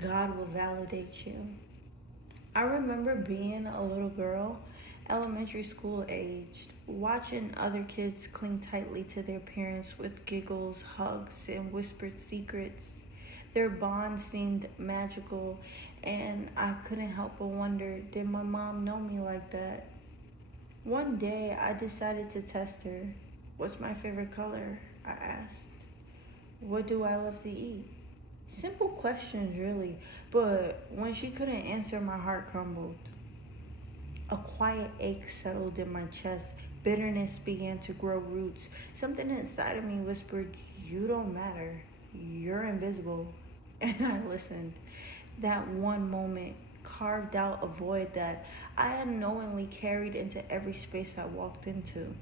God will validate you. I remember being a little girl, elementary school aged, watching other kids cling tightly to their parents with giggles, hugs, and whispered secrets. Their bond seemed magical, and I couldn't help but wonder, did my mom know me like that? One day, I decided to test her. What's my favorite color? I asked. What do I love to eat? Simple questions, really, but when she couldn't answer, my heart crumbled. A quiet ache settled in my chest. Bitterness began to grow roots. Something inside of me whispered, "You don't matter. You're invisible." And I listened. That one moment carved out a void that I unknowingly carried into every space I walked into.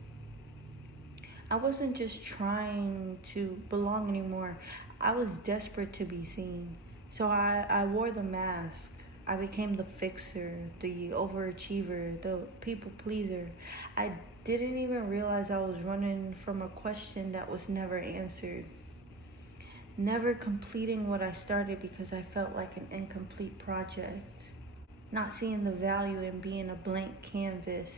I wasn't just trying to belong anymore. I was desperate to be seen. So I wore the mask. I became the fixer, the overachiever, the people pleaser. I didn't even realize I was running from a question that was never answered. Never completing what I started because I felt like an incomplete project. Not seeing the value in being a blank canvas.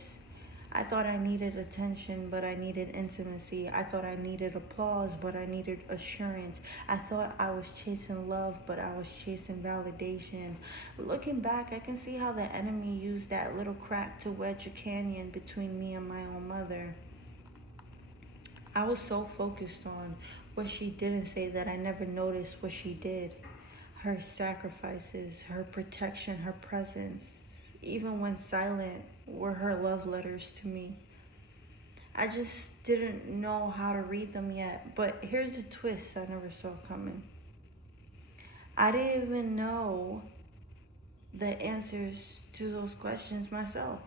I thought I needed attention, but I needed intimacy. I thought I needed applause, but I needed assurance. I thought I was chasing love, but I was chasing validation. Looking back, I can see how the enemy used that little crack to wedge a canyon between me and my own mother. I was so focused on what she didn't say that I never noticed what she did. Her sacrifices, her protection, her presence, even when silent, were her love letters to me. I just didn't know how to read them yet, but here's the twist I never saw coming. I didn't even know the answers to those questions myself.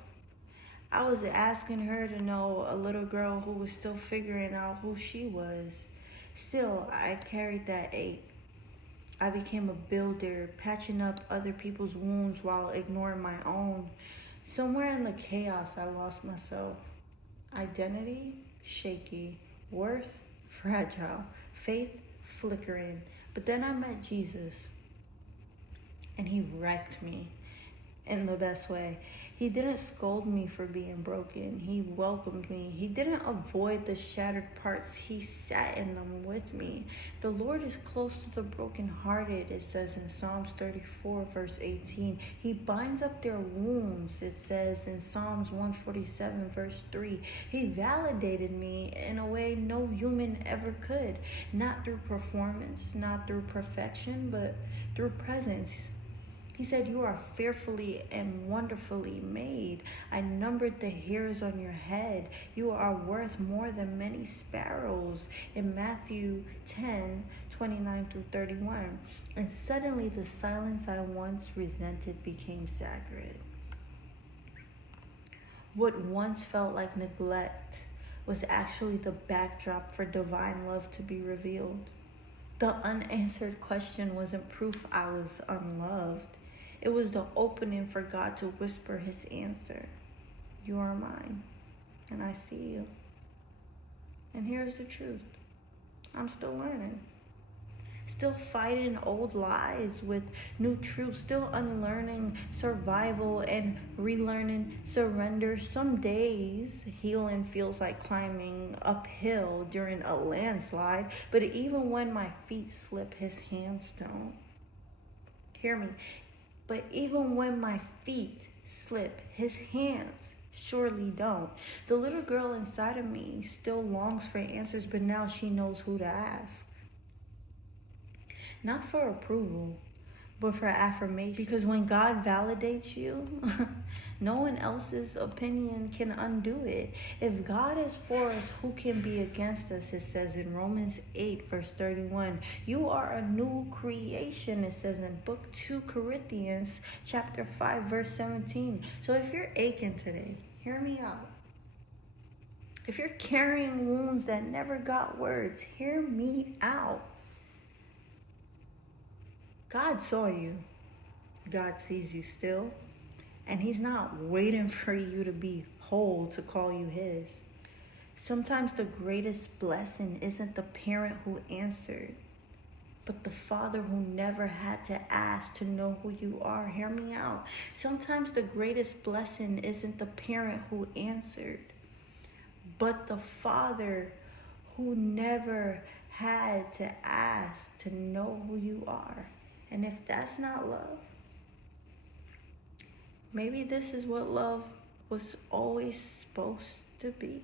I was asking her to know, a little girl who was still figuring out who she was. Still, I carried that ache. I became a builder, patching up other people's wounds while ignoring my own. Somewhere in the chaos, I lost myself. Identity, shaky. Worth, fragile. Faith, flickering. But then I met Jesus, and he wrecked me in the best way. He didn't scold me for being broken. He welcomed me. He didn't avoid the shattered parts. He sat in them with me. The Lord is close to the brokenhearted, it says in Psalms 34, verse 18. He binds up their wounds, it says in Psalms 147, verse 3. He validated me in a way no human ever could. Not through performance, not through perfection, but through presence. He said, "You are fearfully and wonderfully made. I numbered the hairs on your head. You are worth more than many sparrows." In Matthew 10:29 through 31. And suddenly the silence I once resented became sacred. What once felt like neglect was actually the backdrop for divine love to be revealed. The unanswered question wasn't proof I was unloved. It was the opening for God to whisper his answer. You are mine, and I see you. And here's the truth. I'm still learning. Still fighting old lies with new truths. Still unlearning survival and relearning surrender. Some days healing feels like climbing uphill during a landslide. But even when my feet slip, his hands don't. Hear me. But even when my feet slip, his hands surely don't. The little girl inside of me still longs for answers, but now she knows who to ask. Not for approval, but for affirmation. Because when God validates you, no one else's opinion can undo it. If God is for us, who can be against us? It says in Romans 8, verse 31. You are a new creation, it says in book 2 Corinthians, chapter 5, verse 17. So if you're aching today, hear me out. If you're carrying wounds that never got words, hear me out. God saw you. God sees you still. And he's not waiting for you to be whole to call you his. Sometimes the greatest blessing isn't the parent who answered. but the Father who never had to ask to know who you are. Hear me out. Sometimes the greatest blessing isn't the parent who answered, but the Father who never had to ask to know who you are. And if that's not love, maybe this is what love was always supposed to be.